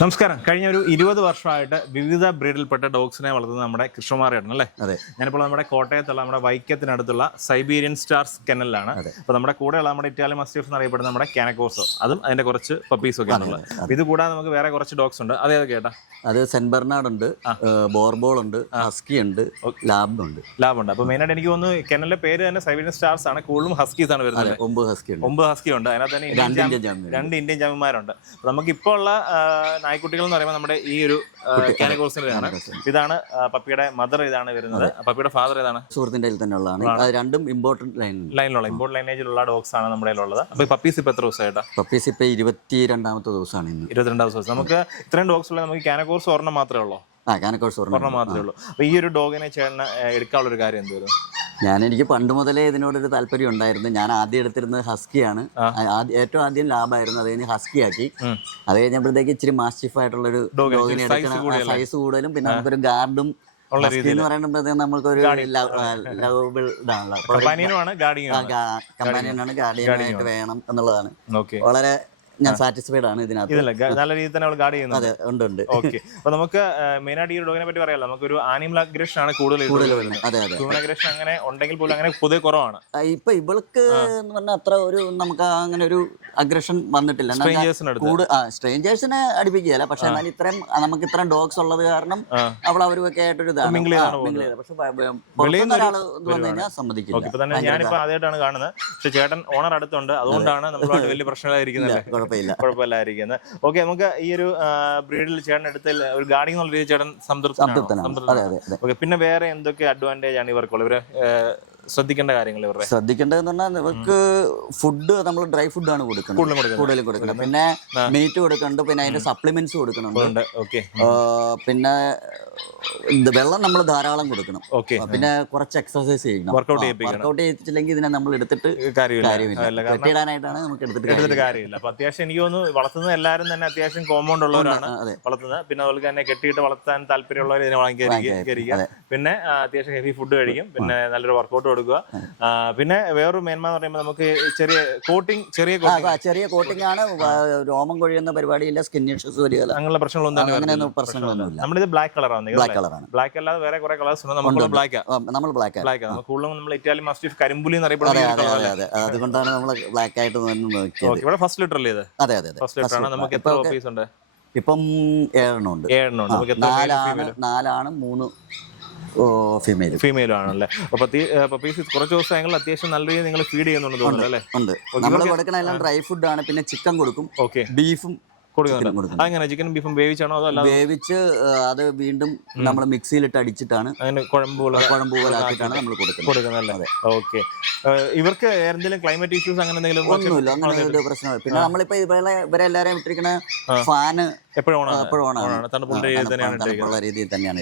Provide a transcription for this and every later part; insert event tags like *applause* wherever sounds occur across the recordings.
നമസ്കാരം. കഴിഞ്ഞ ഒരു ഇരുപത് വർഷമായിട്ട് വിവിധ ബ്രീഡിൽപ്പെട്ട ഡോഗ്സിനെ വളർത്തുന്ന നമ്മുടെ കൃഷ്ണകുമാരേട്ടൻ അല്ലേ? അതെ. ഞാനിപ്പോൾ നമ്മുടെ കോട്ടയത്തുള്ള നമ്മുടെ വൈക്കത്തിനടുത്തുള്ള സൈബീരിയൻ സ്റ്റാർസ് കെനലിലാണ്. അപ്പോൾ നമ്മുടെ കൂടെയുള്ള നമ്മുടെ ഇറ്റാലിയൻ മസ്റ്റീഫ് എന്നറിയപ്പെടുന്ന നമ്മുടെ കാനക്കോസോ. അതും അതിന്റെ കുറച്ച് പപ്പീസ് ഒക്കെ ആണുള്ളത് ഇത് കൂടാതെ നമുക്ക് വേറെ കുറച്ച് ഡോഗ്സ് ഉണ്ട്. അതേ കേട്ടാ അത് സെന്റ് ബെർണാഡ് ഉണ്ട് ബോർബോൾ ഉണ്ട് ഹസ്കി ഉണ്ട് ലാബ് ഉണ്ട്. ലാബ് ഉണ്ട്. അപ്പോൾ മെയിനായിട്ട് എനിക്ക് തോന്നുന്നു കെനലിന്റെ പേര് തന്നെ സൈബീരിയൻ സ്റ്റാർസ് ആണ്. കൂടുതലും ഹസ്കീസ് ആണ് വരുന്നത്. ഒമ്പത് ഹസ്കി ഉണ്ട്. ഒമ്പത് ഹസ്കി ഉണ്ട്. അതിനകത്ത് തന്നെ രണ്ട് ഇന്ത്യൻ ജാമ്യം രണ്ട് ജാമ്യന്മാരുണ്ട്. അപ്പോൾ നമുക്ക് ഇപ്പോൾ ഉള്ള നായ്ക്കുട്ടികൾ എന്ന് പറയുമ്പോൾ നമ്മുടെ ഈ ഒരു കാനക്കോസിലാണ് ഇതാണ് പപ്പിയുടെ മദർ ഇതാണ് വരുന്നത്? പപ്പിയുടെ ഫാദർ ഇതാണ് സുഹൃത്തിന്റെ തന്നെയുള്ളതാണ്. അത് രണ്ടും ഇമ്പോർട്ടന്റ് ലൈൻ ലൈനിലുള്ള ഇമ്പോർട്ട് ലൈനേജിലുള്ള ഡോഗ്സ് ആണ് നമ്മുടെ ഉള്ളത് അപ്പോൾ പപ്പീസ് ഇപ്പോൾ എത്ര ദിവസമായിട്ടാ? പപ്പീസ് ഇപ്പൊ ഇരുപത്തി രണ്ടാമത്തെ ദിവസമാണ് ഇന്ന്. ഇരുപത്തിരണ്ടാം ദിവസം. നമുക്ക് ഇത്രയും ഡോഗ്സ് ഉള്ള നമുക്ക് കാനക്കോർസ് ഒരെണ്ണം മാത്രമേ ഉള്ളൂ? ആ കാനക്കോട് സുഹൃത്ത് ഒരെണ്ണം മാത്രമേ ഉള്ളൂ. അപ്പോൾ ഈ ഒരു ഡോഗിനെ ചേട്ടന് എടുക്കാനുള്ള ഒരു കാര്യം എന്ത് വരും? ഞാൻ എനിക്ക് പണ്ട് മുതലേ ഇതിനോടൊരു താല്പര്യം ഉണ്ടായിരുന്നു. ഞാൻ ആദ്യം എടുത്തിരുന്നത് ഹസ്കിയാണ് ഏറ്റവും ആദ്യം ലാഭമായിരുന്നു അത് കഴിഞ്ഞ് ഹസ്കി ആക്കി. ഉം. അത് കഴിഞ്ഞപ്പോഴത്തേക്ക് ഇച്ചിരി മാസ്റ്റിഫ് ആയിട്ടുള്ള ഒരു ഡോഗിനെ എടുക്കണം. സൈസ് കൂടുതലും പിന്നെ നമുക്കൊരു ഗാർഡും എന്ന് പറയുമ്പോഴത്തേക്കും നമുക്കൊരു ലവബിൾ ഇതാണല്ലോ. കമ്പാനിയനാണ് ഗാർഡിയനായിട്ട് വേണം എന്നുള്ളതാണ്. വളരെ ഞാൻ സാറ്റിസ്ഫൈഡ് ആണ് ഇതിനകത്ത്. നല്ല രീതിയിൽ തന്നെ അവൾ ഗാർഡ് ചെയ്യുന്നത് അതെ ഉണ്ട് ഉണ്ട്. ഓക്കെ അപ്പൊ നമുക്ക് മെയിനായിട്ട് ഈ ഒരു ഡോഗിനെ പറ്റി പറയാമല്ലോ നമുക്കൊരു ആനിമൽ അഗ്രഷൻ ആണ് കൂടുതൽ അതെ അതെ. ഹ്യൂമൻ അഗ്രഷൻ അങ്ങനെ ഉണ്ടെങ്കിൽ പോലും അങ്ങനെ പൊതുവെ കുറവാണ്. ഇപ്പൊ ഇവൾക്ക് എന്ന് പറഞ്ഞാൽ അത്ര ഒരു നമുക്ക് അങ്ങനെ ഒരു അഗ്രഷൻ വന്നിട്ടില്ല. സ്ട്രേഞ്ചേഴ്സിനെ അടുപ്പിക്കുകയല്ല. പക്ഷെ എന്നാൽ ഇത്രയും നമുക്ക് ഇത്രയും ഡോഗ്സ് ഉള്ളത് കാരണം അവൾ അവരൊക്കെ ആയിട്ടൊരു ഇതാണ്. ചെയ്ത്. പക്ഷെ പ- പ- പുറത്തുനിന്ന് ഒരാൾ വന്നു കഴിഞ്ഞാൽ സമ്മതിക്കില്ല. ഇപ്പൊ തന്നെ ഞാനിപ്പോ ആദ്യമായിട്ടാണ് കാണുന്നത്. പക്ഷെ ചേട്ടൻ ഓണർ അടുത്തുണ്ട്. അതുകൊണ്ടാണ് നമ്മളോട് വലിയ പ്രശ്നങ്ങളായിരിക്കുന്നത്. കുഴപ്പമില്ല. കുഴപ്പമില്ലായിരിക്കുന്നത് ഓക്കെ നമുക്ക് ഈ ഒരു ബ്രീഡിൽ ചേട്ടൻ എടുത്തൽ ഒരു ഗാർഡിംഗ് എന്നുള്ള രീതിയിൽ ചേട്ടൻ സംതൃപ്തനാണോ? ഓക്കെ പിന്നെ വേറെ എന്തൊക്കെ അഡ്വാന്റേജ് ആണ് ഇവർക്കുള്ളത്? ഇവരെ ശ്രദ്ധിക്കേണ്ട കാര്യങ്ങൾ ഇവരുടെ. ശ്രദ്ധിക്കേണ്ടതെന്ന് പറഞ്ഞാൽ നിങ്ങൾക്ക് ഫുഡ് നമ്മൾ ഡ്രൈ ഫുഡാണ് കൊടുക്കുന്നത്. കൂടുതൽ കൊടുക്കുന്നത്. പിന്നെ മീറ്റ് കൊടുക്കുന്നുണ്ട്. പിന്നെ അതിന്റെ സപ്ലിമെന്റ്സ് കൊടുക്കുന്നുണ്ട്. പിന്നെ വെള്ളം നമ്മൾ ധാരാളം കൊടുക്കണം. ഓക്കെ. പിന്നെ കുറച്ച് എക്സർസൈസ് ചെയ്യണം. വർക്ക്ഔട്ട്. വർക്കൗട്ട് ചെയ്യിച്ചില്ലെങ്കിൽ ഇതിനെ നമ്മൾ എടുത്തിട്ട് കെട്ടിയിടാനായിട്ടാണ് നമുക്ക് എടുത്തിട്ട് കാര്യമില്ല. കാര്യമില്ല. അപ്പൊ അത്യാവശ്യം എനിക്ക് തോന്നുന്നു വളർത്തുന്ന എല്ലാവരും തന്നെ അത്യാവശ്യം കോമ്പൗണ്ട് ഉള്ളവരാണ് വളർത്തുന്നത്. പിന്നെ അതുപോലെ തന്നെ കെട്ടിയിട്ട് വളർത്താൻ താല്പര്യമുള്ളവർ ഇതിനെ വാങ്ങിക്കരിക്കുക പിന്നെ അത്യാവശ്യം ഹെവി ഫുഡ് കഴിക്കും. പിന്നെ നല്ലൊരു വർക്കൗട്ട് കൊടുക്കുക. പിന്നെ വേറൊരു മേന്മ എന്ന് പറയുമ്പോൾ നമുക്ക് ചെറിയ കോട്ടിംഗ് ചെറിയ ചെറിയ കോട്ടിംഗ് ആണ്. രോമം കൊഴിയുന്ന പരിപാടിയില്ല സ്കിൻ ഇഷ്യൂസ് വരികയില്ല അങ്ങനെയുള്ള പ്രശ്നങ്ങളൊന്നും അങ്ങനെയൊന്നും പ്രശ്നങ്ങളൊന്നുമില്ല നമ്മുടെ ഇത് ബ്ലാക്ക് കളറാണ് ബ്ലാക്ക് കളറാണ് ബ്ലാക്ക് അല്ലാതെ വേറെ കുറെ കളേഴ്സ് ഉണ്ട്. നമ്മൾ ബ്ലാക്ക് നമ്മൾ ബ്ലാക്ക് ബ്ലാക്ക് ആണ്. കൂടുതലും നമ്മൾ ഇറ്റാലിയൻ മസ്റ്റിഫ് കരിമ്പുലി എന്ന് അറിയപ്പെടുന്ന അതെ അതെ അതെ അതുകൊണ്ടാണ് നമ്മൾ ബ്ലാക്ക് ആയിട്ട് നോക്കിയത്. ഓക്കേ ഇവിടെ ഫസ്റ്റ് ലിറ്റർ അല്ലേ ഇത്? അതെ അതെ ഫസ്റ്റ് ലിറ്റർ ആണ്. നമുക്ക് എത്ര ഓഫീസ് ഉണ്ട്? ഇപ്പം ഏഴെണ്ണം ഉണ്ട്. ഏഴെണ്ണം നാലാണ് നാലാണ് മൂന്ന് ഫീമെയിൽ ഫീമെയിലും ആണല്ലേ? പപ്പീസ് കുറച്ച് ദിവസങ്ങളിൽ അത്യാവശ്യം നല്ല രീതിയിൽ നിങ്ങൾ ഫീഡ് ചെയ്യുന്നുണ്ട് തോന്നുന്നു അല്ലേ? ഉണ്ട്. നമ്മൾ കൊടുക്കണ എല്ലാം ഡ്രൈ ഫുഡ് ആണ് പിന്നെ ചിക്കൻ കൊടുക്കും ഓക്കെ ബീഫും കൊടുക്കുന്നുണ്ട്. അങ്ങനെ ചിക്കനും ബീഫും വേവിച്ചാണോ അതോ വേവിച്ച് അത് വീണ്ടും നമ്മൾ മിക്സിയിലിട്ട് അടിച്ചിട്ടാണ് അങ്ങനെ കുഴമ്പ് കുഴമ്പ് പോലെ ആക്കിയിട്ടാണ് നമ്മൾ കൊടുക്കുന്നത്. കൊടുക്കുന്നല്ലേ ഓക്കെ ഇവർക്ക് എന്തെങ്കിലും ക്ലൈമറ്റ് ഇഷ്യൂസ് അങ്ങനെ എന്തെങ്കിലും ഒന്നുമില്ല അങ്ങനെ ഒരു പ്രശ്നമില്ല. പിന്നെ നമ്മളിപ്പോ ഇവരെ ഇവരെല്ലാരെയും ഇട്ടിരിക്കുന്ന ഫാന് എപ്പോഴും ഓണാണ് തണുപ്പുള്ള രീതിയിൽ തന്നെയാണ് തണുപ്പുള്ള രീതിയിൽ തന്നെയാണ്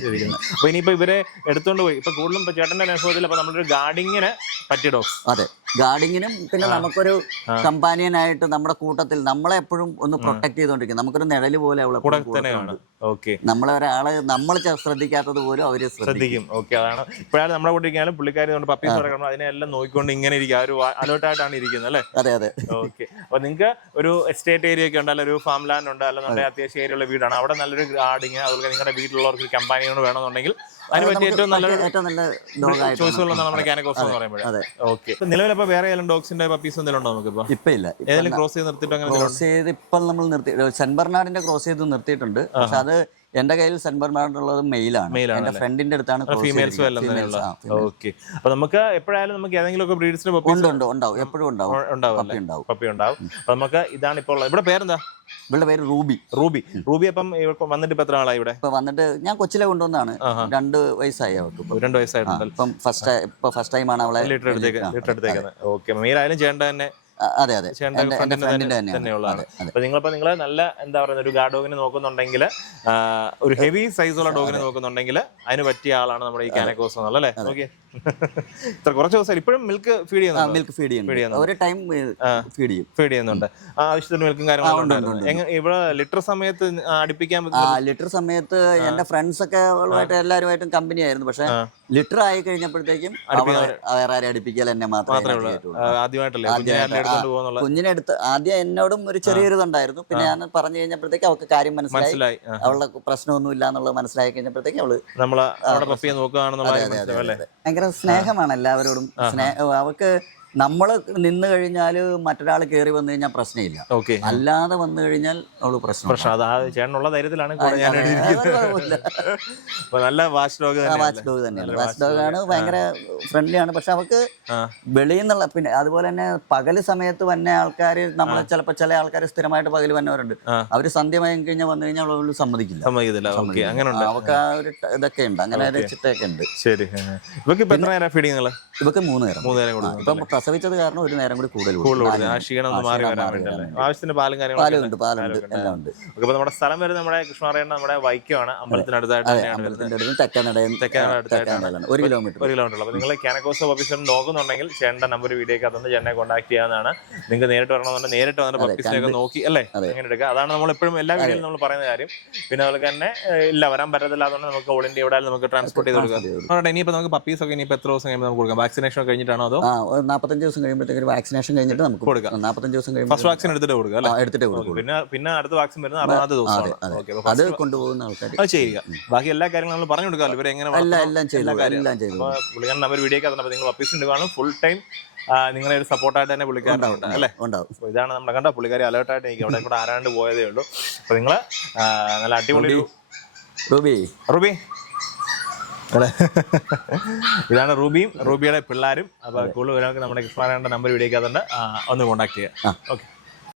അപ്പൊ ഇനിയിപ്പോ ഇവരെ എടുത്തോണ്ട് പോയി. ഇപ്പൊ കൂടുതലും ചേട്ടന്റെ അനുഭവത്തിൽ അപ്പൊ നമ്മളൊരു ഗാർഡിങ്ങിന് പറ്റിയ ഡോഗ്സ് അതെ. ഗാർഡിങ്ങിനും പിന്നെ നമുക്കൊരു കമ്പാനിയൻ ആയിട്ട് നമ്മുടെ കൂട്ടത്തിൽ നമ്മളെ എപ്പോഴും ഒന്ന് പ്രൊട്ടക്ട് ചെയ്തോണ്ടിരിക്കും നമുക്കൊരു നിഴൽ പോലെ അവളെ നമ്മളെ ഒരാൾ നമ്മൾ ശ്രദ്ധിക്കാത്തത് പോലും അവർ ശ്രദ്ധിക്കും. ഓക്കെ അതാണ്. ഇപ്പോഴാണ് നമ്മളെ കൂടെ ഇരിക്കാനും പുള്ളിക്കാരി പപ്പീസ് കിടക്കണം അതിനെല്ലാം നോക്കിക്കൊണ്ട് ഇങ്ങനെ ഇരിക്കുക ഒരു അലേർട്ടായിട്ടാണ് ഇരിക്കുന്നത് അല്ലേ? അതെ അതെ. ഓക്കെ അപ്പൊ നിങ്ങൾക്ക് ഒരു എസ്റ്റേറ്റ് ഏരിയ ഒക്കെ ഉണ്ട് അല്ലെങ്കിൽ ഒരു ഫാം ലാൻഡ് ഉണ്ട് അല്ലെന്നുണ്ടെങ്കിൽ അത്യാവശ്യം ഏരിയ ഉള്ള വീടാണ്. അവിടെ നല്ലൊരു ഗാർഡിങ് അതുപോലെ നിങ്ങളുടെ വീട്ടിലുള്ളവർക്ക് ഒരു കമ്പാനിയോട് വേണമെന്നുണ്ടെങ്കിൽ അതിന് പറ്റിയ ഏറ്റവും നല്ലൊരു ഏറ്റവും നല്ല ചോയ്സ് ഉള്ളതാണ് നമ്മുടെ കാനക്കോസ് എന്ന് പറയുമ്പോൾ അതെ. ഓക്കെ നിലവിലിപ്പോ വേറെ ഏതെങ്കിലും ഡോഗ്സിന്റെ പപ്പീസ് എന്തെങ്കിലും ഉണ്ടോ നമുക്ക് ഇപ്പൊ ഇല്ല. ഏതെങ്കിലും ക്രോസ് ചെയ്ത് നിർത്തിയിട്ട് അങ്ങനെ ക്രോസ് ചെയ്ത് ഇപ്പം നമ്മൾ നിർത്തി സെന്റ് ബെർണാഡിന്റെ ക്രോസ് ചെയ്ത് നിർത്തിയിട്ടുണ്ട്. പക്ഷെ അത് എന്റെ കയ്യിൽ സെന്റ് ഉള്ളത് മെയിലാണ്. എന്റെ ഫ്രണ്ടിന്റെ അടുത്താണ് ഓക്കെ. അപ്പൊ നമുക്ക് എപ്പോഴായാലും നമുക്ക് ഏതെങ്കിലും ഒക്കെ ഉണ്ട് ഉണ്ട് ഉണ്ടാവും. എപ്പോഴും ഉണ്ടാവും. ഉണ്ടാവും പപ്പി ഉണ്ടാവും. നമുക്ക് ഇതാണ് ഇപ്പോൾ ഇവിടെ പേരെന്താ? ഇവളുടെ പേര് റൂബി. റൂബി. റൂബി അപ്പം ഇവിടെ വന്നിട്ട് ഇപ്പൊ എത്ര ആളായി ഇവിടെ? ഇപ്പൊ വന്നിട്ട് ഞാൻ കൊച്ചിലെ കൊണ്ടുവന്നാണ്. രണ്ട് വയസ്സായി അവൾക്ക് ഇപ്പൊ. രണ്ട് വയസ്സായിട്ടുണ്ട് ഇപ്പം ഫസ്റ്റ് ഇപ്പൊ ഫസ്റ്റ് ടൈം ആണ് അവളെ ലിറ്റർ എടുത്തേക്ക് ലിറ്റർ എടുത്തേക്കുന്നത്. ഓക്കെ. മെയിലായാലും ചെയ്യേണ്ട തന്നെ അതെ അതെ. തന്നെയുള്ളതാണ്. അപ്പൊ നിങ്ങളിപ്പോ നിങ്ങൾ നല്ല എന്താ പറയുന്ന ഒരു ഗാർഡ് ഡോഗിനെ നോക്കുന്നുണ്ടെങ്കിൽ ഒരു ഹെവി സൈസ് ഉള്ള ഡോഗിനെ നോക്കുന്നുണ്ടെങ്കിൽ അതിന് പറ്റിയ ആളാണ് നമ്മുടെ ഈ കാനക്കോസ് എന്നുള്ളത് അല്ലേ? ഓക്കെ. ഇത്ര കുറച്ച് ദിവസം ഇപ്പോഴും മിൽക്ക് ഫീഡ് ചെയ്യുന്നുണ്ട്? Milk feed. ഒരു ടൈം ഫീഡ് ചെയ്യും. ഫീഡ് ചെയ്യുന്നുണ്ട്. ആവശ്യത്തിന് മിൽക്കും കാര്യങ്ങളും ഇവിടെ ലിറ്റർ സമയത്ത് അടുപ്പിക്കാൻ ലിറ്റർ സമയത്ത് എന്റെ ഫ്രണ്ട്സ് ഒക്കെ എല്ലാവരുമായിട്ടും കമ്പനി ആയിരുന്നു. പക്ഷെ ലിറ്റർ ആയി കഴിഞ്ഞപ്പോഴത്തേക്കും വേറെ ആരെ അടുപ്പിക്കൽ എന്നെ മാത്രമേ ആദ്യമായിട്ടല്ലേ? കുഞ്ഞിനെ എടുത്ത് ആദ്യം എന്നോടും ഒരു ചെറിയൊരു ഇതുണ്ടായിരുന്നു. പിന്നെ ഞാൻ പറഞ്ഞു കഴിഞ്ഞപ്പോഴത്തേക്ക് അവൾക്ക് കാര്യം മനസ്സിലായി. അവളുടെ പ്രശ്നമൊന്നും ഇല്ല എന്നുള്ളത് മനസ്സിലായി കഴിഞ്ഞപ്പോഴത്തേക്ക് അവൾ ഭയങ്കര സ്നേഹമാണ് എല്ലാവരോടും. സ്നേഹം അവൾക്ക് നമ്മൾ നിന്ന് കഴിഞ്ഞാൽ മറ്റൊരാൾ കയറി വന്നു കഴിഞ്ഞാൽ പ്രശ്നമില്ല. ഓക്കെ. അല്ലാതെ വന്നു കഴിഞ്ഞാൽ അവൾ പ്രശ്നം പക്ഷെ അത് ആ ചേട്ടനുള്ള ധൈര്യത്തിലാണ് കൂടെ ഞാൻ എഴുതിയിരിക്കുന്നത് അപ്പൊ നല്ല വാച്ച് ഡോഗ് വാച്ച് ഡോഗ് തന്നെയാണ്. Watch dog. ആണ് ഭയങ്കര ഫ്രണ്ട്ലി ആണ്. പക്ഷെ അവർക്ക് ആ. വെളിയിൽ നിന്നുള്ള പിന്നെ അതുപോലെ തന്നെ പകൽ സമയത്ത് വന്ന ആൾക്കാർ നമ്മൾ ചിലപ്പോൾ ചില ആൾക്കാർ സ്ഥിരമായിട്ട് പകൽ വന്നവരുണ്ട്. ആ. സന്ധ്യ സന്ധ്യമയം കഴിഞ്ഞാൽ വന്നു കഴിഞ്ഞാൽ അവൾ സമ്മതിക്കില്ല. സമ്മതിക്കത്തില്ല. ഓക്കെ അങ്ങനെ ഉണ്ട് അവൾക്ക് ആ ഒരു ട- ഇതൊക്കെ ഉണ്ട്. അങ്ങനെ ഒരു ചിട്ടയൊക്കെ ഉണ്ട്. ശരി. ഇവക്ക് ഇപ്പൊ എത്ര നേരം ഫീഡിങ് നിങ്ങൾ? ഇവക്ക് മൂന്ന് നേരം. മൂന്ന് നേരം കൊടുക്കും. ഇപ്പം പ്രസവിച്ചത് കാരണം ഒരു നേരം കൂടി കൂടുതൽ ക്ഷീണം ആവശ്യത്തിന് പാലും പാലുണ്ട് പാലുണ്ട് എല്ലാം ഉണ്ട്. അപ്പൊ നമ്മുടെ സ്ഥലം വരുന്നത് നമ്മുടെ കൃഷ്ണാറേണ്ട നമ്മുടെ വൈക്കമാണ് അമ്പലത്തിനടുത്തായിട്ട് അമ്പലത്തിന്റെ അടുത്ത് തെക്കാനടയും തെക്കനട അടുത്തായിട്ടാണ്. തെക്കനടയിലാണ് ഒരു കിലോമീറ്റർ ഒരു കിലോമീറ്റർ അപ്പൊ നിങ്ങൾ കാനക്കോസ് ഓഫീസിൽ നോക്കുന്നുണ്ടെങ്കിൽ ചേട്ടന്റെ നമ്പർ വീഡിയോക്ക് അതൊന്ന് ചേട്ടനെ കോൺടാക്ട് ചെയ്യാവുന്നതാണ്. നിങ്ങൾക്ക് നേരിട്ട് വരണമെന്നുണ്ടെങ്കിൽ നേരിട്ട് വന്നിട്ട് പപ്പീസിനെയൊക്കെ നോക്കി അല്ലേ? അങ്ങനെ എടുക്കുക. അതാണ് നമ്മൾ എപ്പോഴും എല്ലാ വീഡിയോയിലും നമ്മൾ പറയുന്ന കാര്യം. പിന്നെ അതുപോലെ തന്നെ ഇല്ല വരാൻ പറ്റത്തില്ല നമുക്ക് ഓൾ ഇന്ത്യ എവിടെ നമുക്ക് ട്രാൻസ്പോർട്ട് ചെയ്ത് കൊടുക്കാം. ഇനിയിപ്പോ നമുക്ക് പപ്പീസ് ഒക്കെ ഇനിയിപ്പോ എത്ര ദിവസം കഴിയുമ്പോൾ നമുക്ക് കൊടുക്കാം? വാക്സിനേഷൻ കഴിഞ്ഞിട്ടാണോ അതോ? ഒരു നാൽപ്പത്തഞ്ച് ദിവസം കഴിയുമ്പോഴത്തേക്ക് വാക്സിനേഷൻ കഴിഞ്ഞിട്ട് നമുക്ക് കൊടുക്കാം. നാൽപ്പത്തഞ്ച് ദിവസം കഴിയുമ്പോൾ വാക്സിൻ എടുത്തിട്ട് കൊടുക്കുക അല്ലേ? എടുത്തിട്ടേ കൊടുക്കും പിന്നെ പിന്നെ അടുത്ത വാക്സിൻ വരുന്നത് അറുപത് ദിവസം അതെ. കൊണ്ടുപോകുന്ന ആൾക്കാർ അത് ചെയ്യുക. ബാക്കി എല്ലാ കാര്യങ്ങളും നമ്മൾ പറഞ്ഞു കൊടുക്കാമല്ലോ. ഇവരെ എങ്ങനെ എല്ലാം എല്ലാം ചെയ്തു എല്ലാ ചെയ്തു പുള്ളിക്കാരൻ നമ്പർ വീഡിയോ കാണുമ്പോൾ നിങ്ങൾ പപ്പീസ് ഉണ്ട് കാണും. ഫുൾ ടൈം നിങ്ങളെ ഒരു സപ്പോർട്ടായിട്ട് തന്നെ പുള്ളിക്കാരുണ്ട് അല്ലേ? ഉണ്ടാവും ഇതാണ് നമ്മുടെ കണ്ട? പുള്ളിക്കാരി അലേർട്ടായിട്ട് എനിക്ക് അവിടെ കൂടെ ആരാണ്ട് പോയതേ ഉള്ളൂ. അപ്പൊ നിങ്ങൾ നല്ല അടിപൊളി റൂബി. റൂബി? *laughs* ഇതാണ് റൂബിയും റൂബിയുടെ പിള്ളേരും. അപ്പൊ കൂടുതൽ ഒരാൾക്ക് നമ്മുടെ കൃഷ്ണാരായണന്റെ നമ്പർ വീഡിയോ ഒന്ന് കോൺടാക്ട് ചെയ്യാം ഓക്കെ